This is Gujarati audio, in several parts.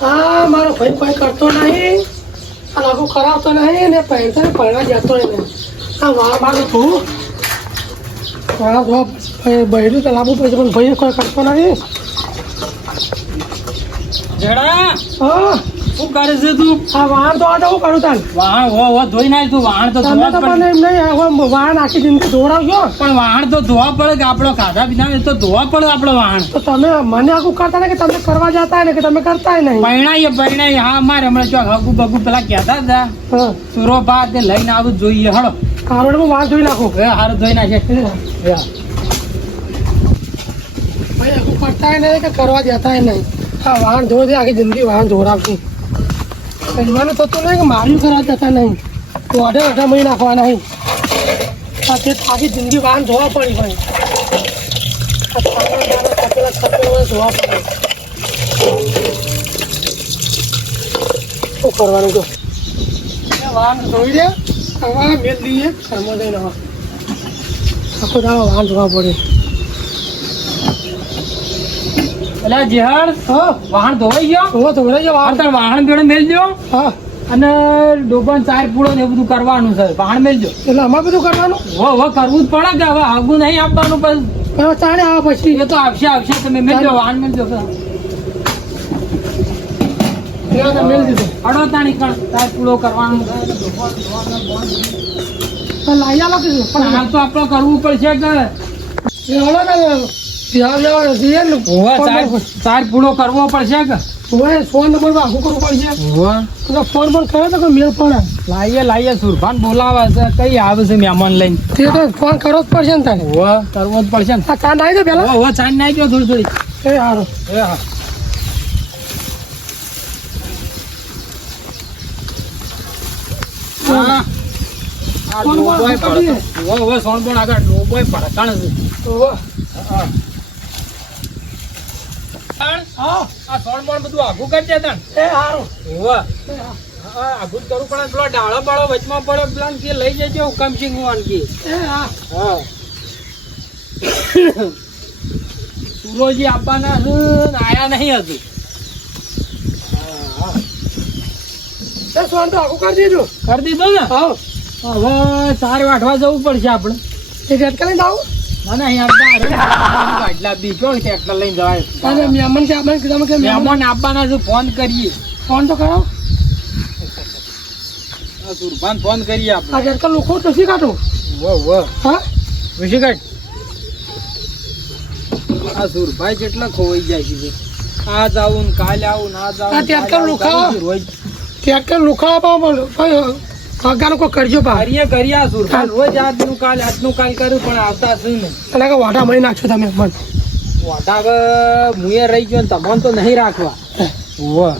હા મારો ભાઈ કોઈ કરતો નહીં. આ લાગુ કરાવતો નહીં ને પહેરતો ને પહેરવા જતો નહીં આ વાર મારું તું. મારા જો બહેરું તો લાવવું પડશે પણ ભાઈ કોઈ કરતો નહીં. જડા. હા. શું કરે છે તું? આ વાહન તો આટો હું કરું તાન વાહણ હો હો ધોઈ નાખ તું. વાહણ તો ધોવા જ પડે. એમ નહીં વાહન આખી જિંદગી દોડાવજો પણ વાહણ તો ધોવા પડે કે આપણો ખાધા પીધા એ તો ધોવા પડે આપણો વાહણ તો તમે મને આખું કરતા ને કે તમે કરવા જતા ને કે તમે કરતા નહીં? પરણાઈએ પરણાઈએ. હા મારે હમણાં ચોક હગુ બગુ પેલા કહેતા હતા. હા. સુરો ભાત લઈને આવું જ જોઈએ હળો. કારોડમાં વાહન જોઈ નાખું. હે હારું ધોઈ નાખે ભાઈ આખું કરતા નહીં કે કરવા જતા નહીં. હા વાહન ધોઈ દે આખી જિંદગી વાહન ધોરાવશું કહેવાનું થતું નહીં કે માર્યું ખરા થતા નહીં. તો અઢે અઢા મહી નાખવા નહીં આ તે આખી જિંદગી વાહન ધોવા પડી ભાઈ ધોવા પડે શું કરવાનું તો વાહન ધોઈ દે હવે મેલ દઈએ દઈને આખો દાડો વાહન ધોવા પડે. એટલે જેહર વાહન ધોવાઈ ગયો? ધોવા ધોવાઈ ગયો વાહન. વાહણ જોડે મેલજો હા. અને ડોબન ચાર પૂળો ને બધું કરવાનું છે. વાહન મેલજો એટલે આમાં બધું કરવાનું? હો હો કરવું જ પડે કે હવે આગું નહીં આપવાનું પણ. ચાલે આવે પછી. એ તો આવશે આવશે તમે મેલજો વાહન મેલજો તો અડો તાણી કણ તાર પૂળો કરવાનું. તો લાઈ આવો કીધું પણ પણ હાલ તો આપણે કરવું પડશે કે ચાર નંબર કરવો પડશે કે? ફોન નંબર આખું કરવું પડશે. હોવે તો ફોન પણ કરે તો મેળ પડે. લાઈએ લાઈએ સુરભાન બોલાવે છે કઈ આવે છે મહેમાન લઈને? તે તો ફોન કરવો જ પડશે ને તારે હોવે કરવો જ પડશે ને. ચાંદ આવી દો પેલા? હોવે ચાંદ નાખજો થોડી થોડી. એ સારું એ હા. સોનબોન આગળ ડોબોય ભડકાણ છે. તાણ, હા. આ સોનબોન બધું આઘું કરજે તાણ. એ સારું હોવે. આઘું કરવું પણ પેલો ડાળો બાળો વચમાં પડે પેલા કે લઈ જજો હુકમસિંહ વાનગી હા. હા. સુરોજી આપવાના આયા નહીં હજુ. એ ફોન તો આખું કરી દીધું કરી દીધું ને? હા. હવે ચાર વાઠવા જવું પડશે આપણે. એ રેડ લઈને આવું. ના ના અહીંયા ગાડલા બી જો ટ્રેક્ટર લઈને જવાય મહેમાન કે આપણે કીધું કે મહેમાન? આપવાના છે ફોન કરીએ. ફોન તો કરો. આ સુરભાન ફોન કરીએ આપણે. આ લોકો તો શી કાઢું? વો વો હા? ઋષિકટ આ સુરભાઈ જેટલા ખોવાઈ જાય છે આજ આવું ને કાલે આવું ને આજ આવું આ ટ્રેક્ટર લુખાવો. ટ્રેક્ટર લુખા પણ પગાર કો કરજો પા કરીએ કરીએ સુર રોજ આજનું કાલ આજનું કાલ કર્યું પણ આવતા શું ને? એટલે કે વાટા મળી નાખશો તમે મન વાટા કે મુએ રહી ગયો ને તમને તો નહીં રાખવા. ઓવે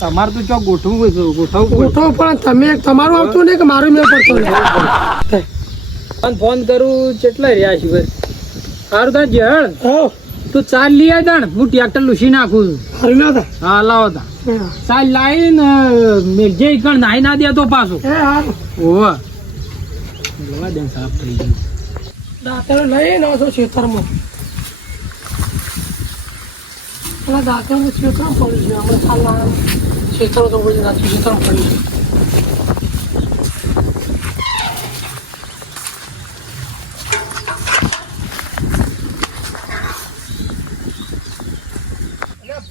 તમારે તો જો ગોઠવું ગોઠવવું પડે. પણ તમે તમારું આવતું નહીં કે મારું મેં પડતો પણ ફોન કરું કેટલા રહ્યા છે સારું તાર જળ હા તું ચાલ લઈ આય ને હું ટ્રેક્ટર લૂસી નાખું છું. હા લાવો તા ચાલ લાવી ને મેલજે કણ નાઈ ના દે તો પાછું. ઓવે. જોવા દે સાફ થઈ ગયું. દાતર લઈ ને છો ખેતરમાં. દાંતેલું ખેતરમાં પડ્યું છે અમે ચાલ ખેતરો તો બધું ખેતરમાં પડ્યું છે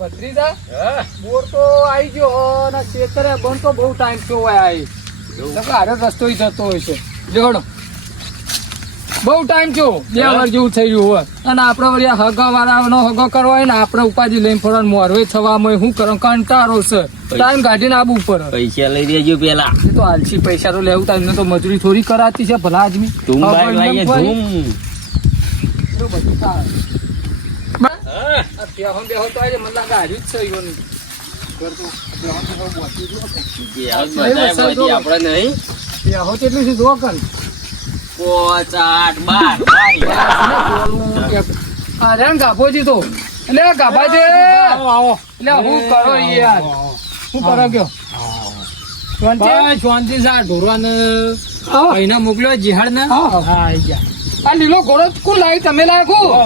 ભત્રીજા બોર તો આવી ગયો અને ખેતરે બંધ તો બહુ ટાઈમ થયો હોય આઈ હારે રસ્તો જતો હોય છે. જોડો બહુ ટાઈમ થયો બે વાર જેવું થઈ ગયું હોય. અને આપણે વળી હગા વાળાનો હગો કરવો હોય ને આપણે ઉપાધિ લઈને ફરવાનું મોરવે થવામાં શું કરો કંટાળો છે. ટાઈમ કાઢીને આબુ ઉપર. પૈસા લઈ દેજો પેલા. તો આલસી પૈસા તો લેવું તા તો મજૂરી થોડી કરાતી છે ભલા આદમી. ધૂમ હા, બાર પણ લાવીએ એમ ફરી. ધૂમ એટલું બધું થાય. આ બેહો બેહો તો આજે મને લાગે હાર્યું જ છે. બેહો બેહો બોસી જો. જે આવ બધાય પછી આપણે નહીં બેહો તો છે જો કર. પોચ આઠ બાર બાર આ રે ને ગાભોજી તો એટલે ગાભાજી એટલે હું કરો યાર હું કરો કયો શાંતિ શાંતિ સા ઢોરવાને મોકલ્યો જીહાડ ને હા. હા આઈ ગયા આ લીલો ઘોડો કોણ લાવી તમે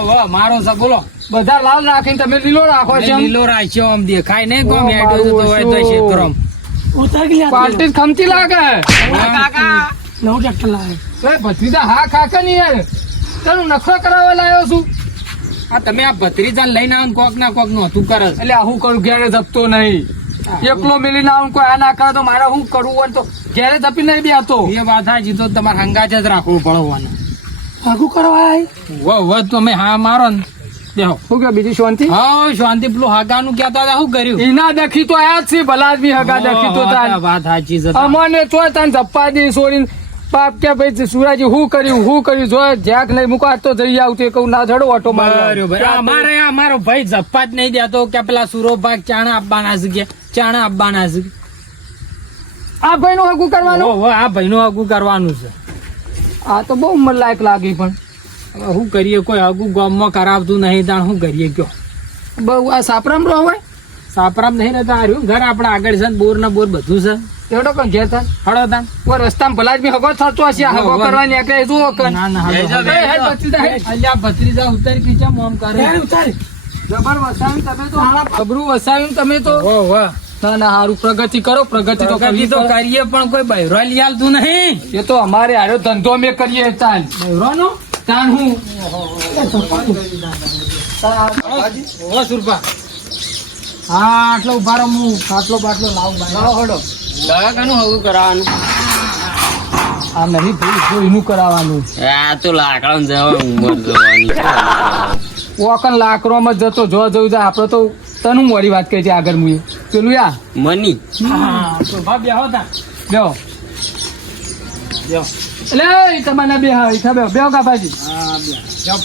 વાહ, મારો છે બોલો. બધા લાલ રાખીને તમે લીલો રાખો છો લીલો રાખ્યો આમ દેખાય નહીં કોમ હેડ્યો તો હોય તો? ક્ષેત્રોમાં. પાર્ટી ખમતી લાગે? નવું ટ્રેક્ટર લાવે. એ ભત્રીજા હા કાકા નહીં યાર. તને નખરો કરાવવા લાવ્યો છું. આ તમે આ ભત્રીજાને લઈને આવો કોક ના કોક હતું કરે એટલે આ હું કરું? ઘેરે જપતો નહીં. એકલો મિલીને આવું કોઈ આ ના કરે તો મારે શું કરવું હોય તો? ઘેરે જપી નહીં બેતો એ વાત સાચી તો તમારે હંગાજ જ રાખવું પડવાનું આગું કરવાય વાહ વાહ તમે હા મારો ને. દેહો. શું કે બીજી શાંતિ? હા શાંતિ પેલું હાગાનું કહેતા હતા શું કર્યું? એના દખી તો આયા જ છે ભલા આદમી હગા દખી તો વાત- તાન. વાત સાચી છે અમને તો તાન ધપ્પા દી છોડીને બાપ કે ભાઈ સુરાજી હું કર્યું હું કર્યું? જો જેક નહીં મૂકો તો જઈ આવતી કહું ના જડો ઓટો આ અમારે આ મારો ભાઈ જપ્પા જ નહીં દેતો કે પેલા સુરો ભાગ ચાણા આપવાના છે ચાણા આપવાના છે આ ભાઈ નું હગું કરવાનું? આ ભાઈ નું આગું કરવાનું છે. આ તો બહુ ઉંમર લાયક લાગી પણ. હવે શું કરીએ કોઈ આગું ગામમાં કરાવતું નહીં તાણ શું કરીએ કયો? બહુ આ સાપરામ રહો હોય? સાપરામ નહીં રહેતા હાર્યું ઘર આપણે આગળ છે ને બોર ના બોર બધું છે. એવડો કોણ ઘેર થાય હળો તાણ. કોઈ રસ્તામાં ભલા જ બી હગો થતો હશે આ હગો હોવે. કરવા નીકળે જુઓ કર ના ના. અલ્યા ભત્રીજા ઉતારી પીછા મોમ કરે. ઉતારી ઉતાર? જબર વસાવીને તમે તો ખબરું વસાવીને તમે તો વાહ, વાહ. ના ના હારું પ્રગતિ કરો પ્રગતિ તો પ્રગતિ તો કરીએ પણ કોઈ બૈરો લઈ આલતું નહીં. એ તો અમારે આરો ધંધો અમે કરીએ તાન બૈરોનો? તાન હું? ઓહો, સુરપા. હા આટલો ઊભા રહો હું ખાટલો બાટલો લાવું. લાવો હડો. દવાખાનું હગું કરાવવાનું? આ નહીં ભાઈ કરાવવાનું. આ તો લાકડા જવા ઉંમર જવાની. ઓકન લાકરોમાં જતો જો જવું જાય આપડે તો તનું વળી વાત કરી છે આગળ મુએ. પેલું યા? મની. હા, બેહો તાણ. બેહો બેહો. એટલે તમારા બે હા ઈથા બેહો બેહો કાપાજી હા, બેહો.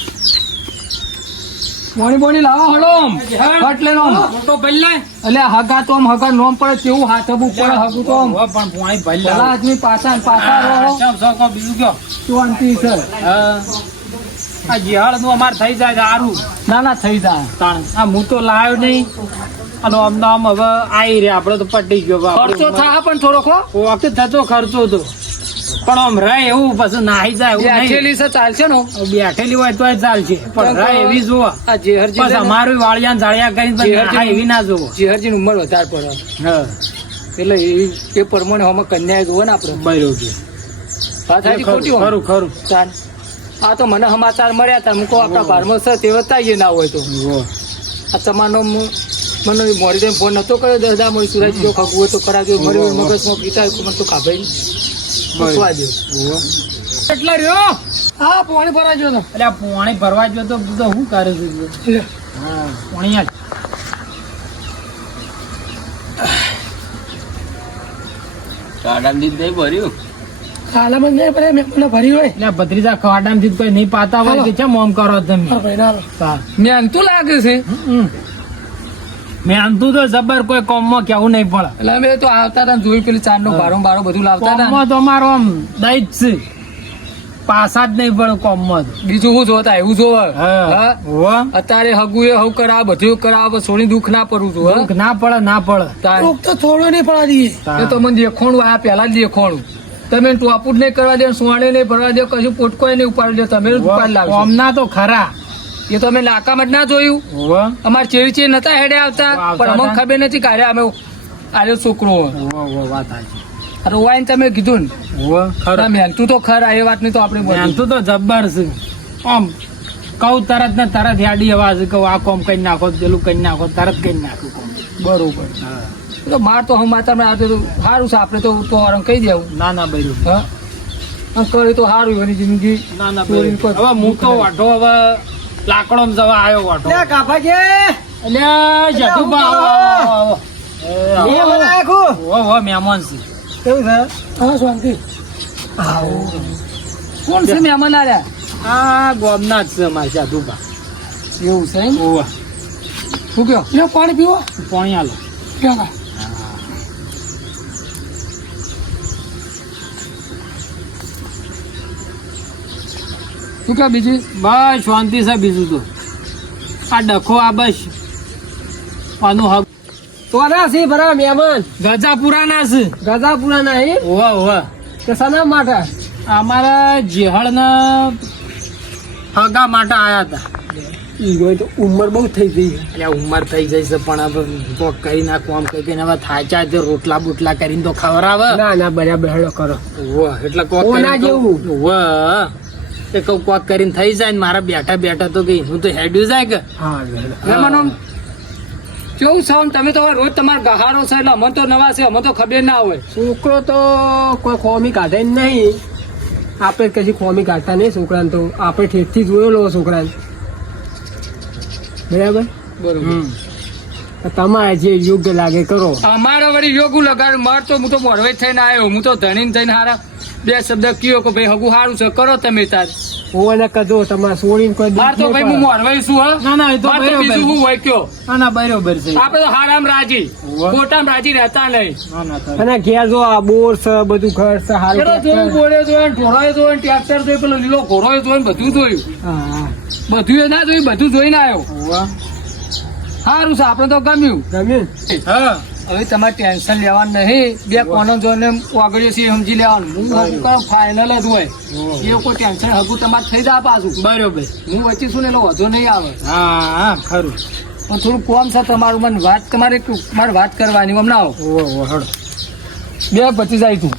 બોણી બોણી લાવો હડો ફટ લેનો મોટો ભાઈ એટલે હગા તો આમ હગા નોમ પડે કેવું હાથબું પડે હગુ તો આમ. પણ પોણી ભાઈ ભલા આદમી પાછા પાછા રહો. ચાલ, કહો બીજું કયો શાંતિ છે. હા. આ જીહાળનું અમાર થઈ જાય સારું ના ના થઈ જાય. આ હું તો લાવ્યો નહીં. અને આમ હવે આવી રહ્યા. આપડે તો પટી ગયો ખર્ચો થાય પણ થોડોક વખત થતો ખર્ચો તો. પણ આમ રહે એવું પછી નાહી જાય એવું બેઠેલી છે ચાલશે ને? બેઠેલી હોય તોય ચાલશે. પણ રહે એવી જોવા. આ જેહરજી બસ અમારું વાળિયા જાળિયા જેહરજી- નાહે એવી ના જોવો. જેહરજીની ઉંમર વધારે પડે. હા. એટલે એ- એ પ્રમાણે અમે કન્યા જોવે ને આપણે. બરોબર. ખોટી ખરું ખરું ચાલ. આ તો મને સમાચાર મળ્યા હતા. મૂકો આપણા બારમો સર તે વતાઈએ ના હોય તો. આ તમારનો મ- મને મોડી ટાઈમ ફોન નતો કર્યો દરદા મળી સુરજ જો ખગવું હોય તો કરાવજો. હોય મગજમાં પીતા મને તો કાભાઈ મૂકવા દો. એટલા રહ્યો. હા પાણી ભરવા જો એટલે પાણી ભરવા જો તો તો હું કરે છે? હા પાણી આ કાડા દીધ નહીં ભર્યું? કાલામાં નહીં પડે મેં મને ભરી હોય. એટલે ભત્રીજા ખવાડામાંથી કોઈ નહીં પાતા હોય કે ચમ ઓમ કરો તમે? મેં તું ના લાગે છે. હમ. મેં આંધું તો જબર કોઈ કોમમાં કેવું નહીં પડે. એટલે અમે તો આવતા હતા ને જોયું પેલી ચાંદનો બારો બારો બધું લાવતા હતા ને. તો મારો આમ દઈ જ છે. પાસા જ નહીં પડે કોમમાં બીજું હું જોતા એવું જોવે. હા. હા? અત્યારે હગુ એ હવ કરાવ બધું કરાવ સોની દુઃખ ના પડવું છું હા? દુઃખ ના પડે ના પડે. તાર. તો થોડો નહીં પડા દઈએ એ તો મને દેખોણું આ પેલા જ દેખોણું તમે ટોપુટ નહીં કરવા દે સુવાણે નહીં ભરવા દે કશું પોટકોય નહીં ઉપાડી દે તમે જ ઉપાડી લાવશો. કોમના તો ખરા. એ તો અમે નાકામાં જ ના જોયું. અમારે ચેરી ચેરી નતા હેડે આવતા પણ અમને ખબર નથી કાઢ્યા અમે આર્યો છોકરો. વાત અરે વાઈન તમે કીધું ને. મહેનતું તો ખરા એ વાત નહીં તો આપણે મહેનતું તો જબ્બર છે. આમ કહું તરત ને તરત યાડી અવાજ કહું આ કોમ કઈ નાખો પેલું કઈ નાખો તરત કઈ નાખું કોમ. બરોબર. તો માર તો હું માતા માં આવતો સારું છે આપણે તો તો કહી દેવું. ના ના બૈરું. હા? કરે તો સારું એની જિંદગી. ના ના હવે હું તો વાઢો હવે લાકડો જવા આવ્યો વાઢો લે જતુભા આવો, આવો, આવો. એ, આવો. ઓ હો, મહેમાન છે. કેવું છે? હા શાંતિ. કોણ છે મહેમાન આવ્યા આ ગોમના જ છે જાદુ બા એવું છે ઓવા શું કયો લ્યો પાણી પીવો. પાણી આલો. પીવા શું કયો બીજી? બસ શાંતિ છે બીજું તો. આ ડખો આ બસ. આનું હક તો ના સી ભરા મહેમાન. ગજાપુરા ના છે. ગજાપુરા ના એ ઓવા ઓવા કે સના માટે? અમારા જેહળના હગા માટે આયા હતા. ઈ તો ઉંમર બહુ થઈ ગઈ એટલે ઉંમર થઈ જઈ છે પણ હવે તો કરી નાખો આમ કઈ કઈ હવે થાચા તો રોટલા બોટલા કરીને તો ખવડાવે. ના ના બરાબર હેડો કરો. એટલે કોક ના જેવું. વાહ એ કઉ કોક કરીને થઈ જાય ને મારા બેઠા બેઠા તો ગઈ હું તો હેડ્યું જાય કે? હે કેવું છે? તમે તો રોજ તમારો ગહારો છે એટલે અમને તો નવા છે અમને તો ખબર ના હોય. છોકરો તો કોઈ ખોમી કાઢે નહીં. આપણે કશી ખોમી કાઢતા નહીં છોકરાને તો. આપણે ઠેકથી જોયેલો છોકરાને. બરાબર? બરોબર. તમારે જે યોગ્ય લાગે કરો. અમારે વળી યોગ્ય લગાડ માર તો હું તો મોરવે થઈને આવ્યો હું તો ધણીને થઈને હારા. બે શબ્દ કયો કે ભાઈ હગું સારું છે કરો તમે તાર. ઓને કદો તમારે છોડીને કોઈ બાર તો ભાઈ હું મોરવાઈ છું હા. ના ના એ તો બરોબર બીજું હું હોય કયો? ના ના બરોબર છે. આપણે તો હારામ રાજી. ખોટામ રાજી રહેતા નહીં. ના ના અને ઘેર જો આ બોર છે બધું ઘર છે હારું પેલો જોયું. બોરે જોયું ઢોરાએ જોયું ટ્રેક્ટર જોયું પેલો લીલો ઘોડો જોયું બધું જોયું. હા. બધું એ ના જોયું બધું જોઈને આવ્યો. સારું છે આપણે તો ગમ્યું. ગમ્યું? હા. હવે તમારે ટેન્શન લેવાનું નહીં. બે કોનો જોઈને વાગડ્યો છે સમજી લેવાનું. હું કરો ફાઇનલ જ હોય. એ કોઈ ટેન્શન હગું તમારે થઈ જાય પાછું. બરોબર. હું વચ્ચે છું ને એટલે વધુ નહીં આવે. હા હા ખરું. પણ થોડું કોમ છે તમારું મને વાત તમારે મારે વાત કરવાની હમણાં આવો. હળો. બે પચી જાય તું.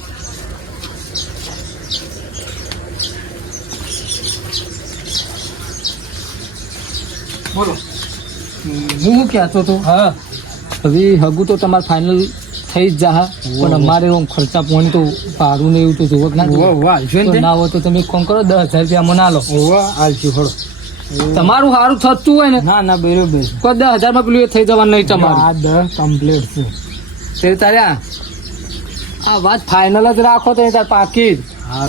બોલો. હું શું કહેતો હતો? હા. હવે હગુ તો તમારે ફાઇનલ થઈ જ જા પણ અમારે આમ ખર્ચા પોણી તો સારું ને એવું તો જોવો ના ને હોય તો તમે એક કરો દસ હજાર રૂપિયા મને આલો આલશું હળો. તમારું સારું થતું હોય ને ના ના બરોબર. કોઈ દસ હજારમાં પેલું થઈ જવાનું નહીં તમારું. આ દસ કમ્પ્લીટ છે. તે તારે આ આ વાત ફાઇનલ જ રાખો તો તાર પાકી જ.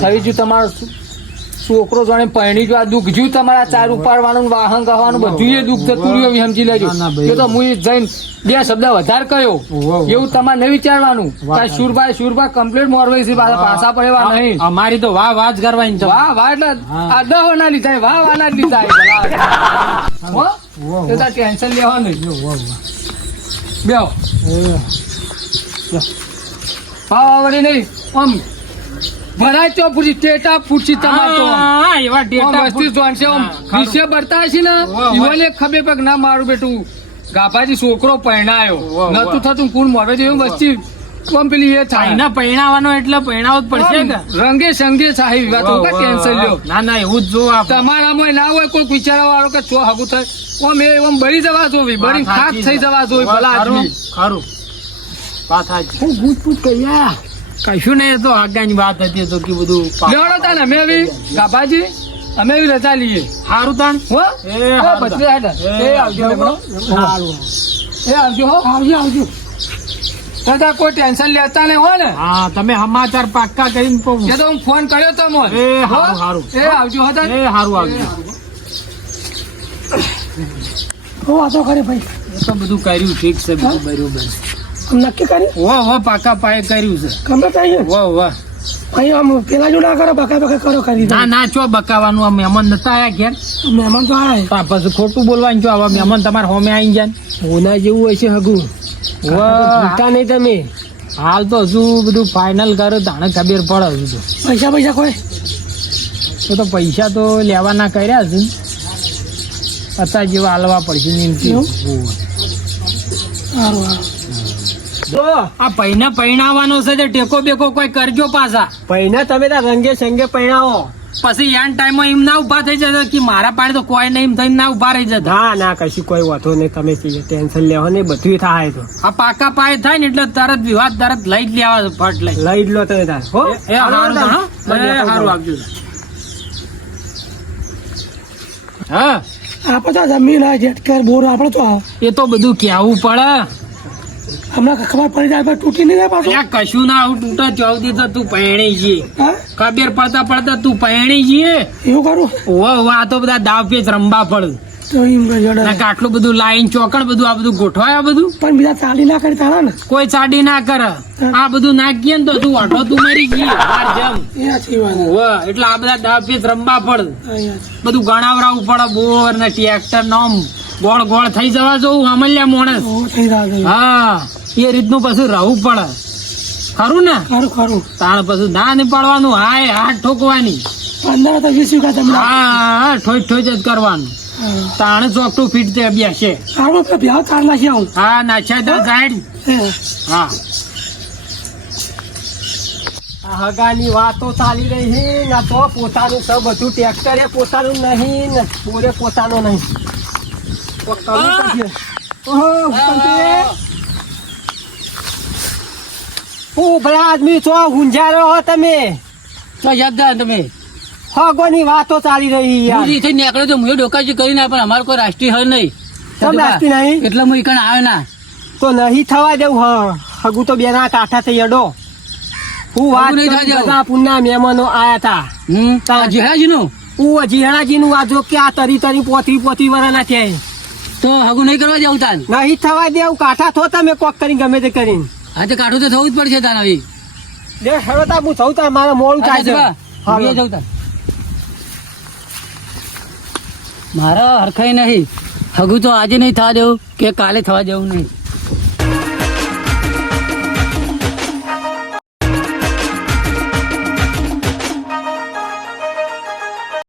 થઈ ગયું તમારો. છોકરો જાણે પરણી જો આ દુઃખ જ્યું તમારા ચાર ઉપાડવાનું વાહન ગવાનું બધું એ દુઃખ થતું રહ્યું સમજી લેજો. એ તો હું જઈને બે શબ્દ વધારે કયો. એવું તમારે નહીં વિચારવાનું. સુરભાઈ સુરભાઈ કમ્પ્લીટ મોરવે છે પાછા પડેવા નહીં. અમારી તો વાહ વાહ જ કરવાની વાહ વાહ એટલે. આ દહ ના લીધા વાહ વાહ ના લીધા ટેન્શન લેવાનું. બે ઓહો, ઓહો. બેહો. ઓહો. હા વળી નહીં આમ ભરાય તો પૂછી ટેટા પૂછી તમારે હા, એવા ડેટા વસ્તુ જોણશે આમ વિશે બરતા હશે ને. ખબર પગ ના મારું બેટું ગાભાજી છોકરો પરણાયો. નતું થતું કુણ મોરે જેવું વસ્તી કોમ પેલી એ થાય. ભાઈને પરણાવવાનો એટલે પરણાવો જ પડશે રંગે સંગે સાહી વિવાદ વાહ, કા લ્યો. ના ના એવું જ જો તમારામાં ના હોય કોઈ વિચારવા વાળો કે ચો હગું થાય. ઓમ એ ઓમ બળી જવા જોવી બળી ખાક થઈ જવા જોવી ભલા આદમી. ખરું. હું કર્યા કશું નહીં તો આગળની વાત હતી તો કે બધું લેવડો તાને અમે બી ગાભાજી અમે બી રજા લઈએ. સારું તાણ? હો? એ હારું એ આવજો સારું એ આવજો હો આવજો આવજો. દાદા કોઈ ટેન્શન લેતા નહીં હો ને? હા તમે સમાચાર પાક્કા કરીને કહો. તો હું ફોન કર્યો તો મોન એ હારું, સારું એ આવજો હતા એ સારું આવજો. ઓ આ તો કરે ભાઈ. એ તો બધું કર્યું ઠીક છે બધું બરોબર નક્કી કરી? વાહ વાહ પાકા પાયે કર્યું છે. ગમે તો અહીંયા વાહ વાહ. અહીં આમ પેલા જો ના કરો બકા બકા કરો કરી. ના ના ચો બકાવાનું આ મહેમાન નતા આયા ઘેર? મહેમાન તો આયા પછી ખોટું બોલવાનું છો આવા મહેમાન તમારે હોમે આવી જાય હોના જેવું હોય છે હગું. વાહ. નહીં તમે. હાલ તો હજુ બધું ફાઇનલ કરો તાણે ખબર પડે હજુ તો. પૈસા પૈસા કોઈ? તો તો પૈસા તો લેવાના કર્યા છે. અત્યારે જેવા હાલવા પડશે ને એમ કે. એવું? સારું સારું. જો આ પૈના પૈણાવાનો છે તે ટેકો બેકો કોઈ કરજો પાછા. પૈના તમે તા રંગે સંગે પૈણાવો. પછી યાન ટાઈમ એમ ના ઊભા થઈ જશે કે મારા પાડે તો કોઈ નહીં એમ થઈને ના ઊભા રહી જતા. હા ના કશું કોઈ વાંધો નહીં તમે ટેન્શન લેવા નહીં બધું થાય તો. આ પાકા પાય થાય ને એટલે તરત વિવાદ તરત લઈ જ લેવા ફટ લઈ. લઈ જ લો તમે તાર હો? એ સારું. આપજો. હા? આપણે તો જમીન આ જેટકર બોર આપણે તો એ તો બધું કેવું પડે. હમણાં ખબર પડી જાય પણ તૂટી નહીં જાય પાછું? કશું ના આવું તૂટે ચોવદી તો તું પહેણી જઈએ ખબર પડતા પડતા તું પહેણી જઈએ એવું કરું? ઓ આ તો બધા દાવ પેચ રંબા પડે આટલું બધું લાઈન ચોકડ બધું આ બધું ગોઠવાય બધું? પણ બીજા ચાલી ના કરે તારા ને? કોઈ ચાડી ના કરે. આ બધું નાખીએ ને તો તું ઓઢો તું મરી ગઈ. જમ. એટલે આ બધા દાવ પેચ રંબા પડે બધું ગણાવરાવું પડે બોર ને ટ્રેક્ટર નોમ ગોળ ગોળ થઈ જવા જવું અમલ્યા માણસ. હા. એ રીતનું પછી રહવું પડે. ખરું ને? ખરું ખરું. તાણ પછી ના નહીં પાડવાનું હાય હાથ ઠોકવાની. પંદર તો વીસ વીઘા તમને હા ઠોઈ ઠોઈ જ કરવાનું. તાણે ચોકટું ફીટ તે બેસે. સારું કે ભ્યાવ તાર નાખી આવું. હા નાખ્યા તો સાઈડ હા. હગાની વાતો ચાલી રહી છે ના તો પોતાનું સૌ બધું ટ્રેક્ટરે પોતાનું નહીં ને બોરે પોતાનું નહીં. તો. ઓહો, હુકમજી. હું ભલા આદમી છો ગુંજારો હો તમે. તો યાદ તમે. હગોની વાતો ચાલી રહી યાર. થઈ નીકળ્યો તો હું ડોકાજી કરી ના પણ અમારે કોઈ રાષ્ટ્રીય હર નહીં. કેમ રાષ્ટ્રીય નહીં? એટલે હું ઈકણ આવે ના. તો નહીં થવા દેવું હ. હગુ તો બેના કાંઠા થઈ અડો. હું વાત નહીં કરું, દેવું. બધા પુણ્યના મહેમાનો આયા હતા હમ? તા જીહાજીનું હું જીહણાજી નું વાજો કે આ તરી તરી પોતરી પોતરી ના થાય તો હગુ નહીં કરવા જવું તાન? નહીં થવા દેવું કાંઠા થો તમે કોક કરીને ગમે તે કરીને. હા તો કાઢું તો થવું જ પડશે તાન હવે. લે હેડો તા હું થવું તા મારા મોડું થાય છે હાલો. જવું તા મારા હરખાઈ નહીં. હગું તો આજે નહીં થવા દેવું કે કાલે થવા દેવું નહીં.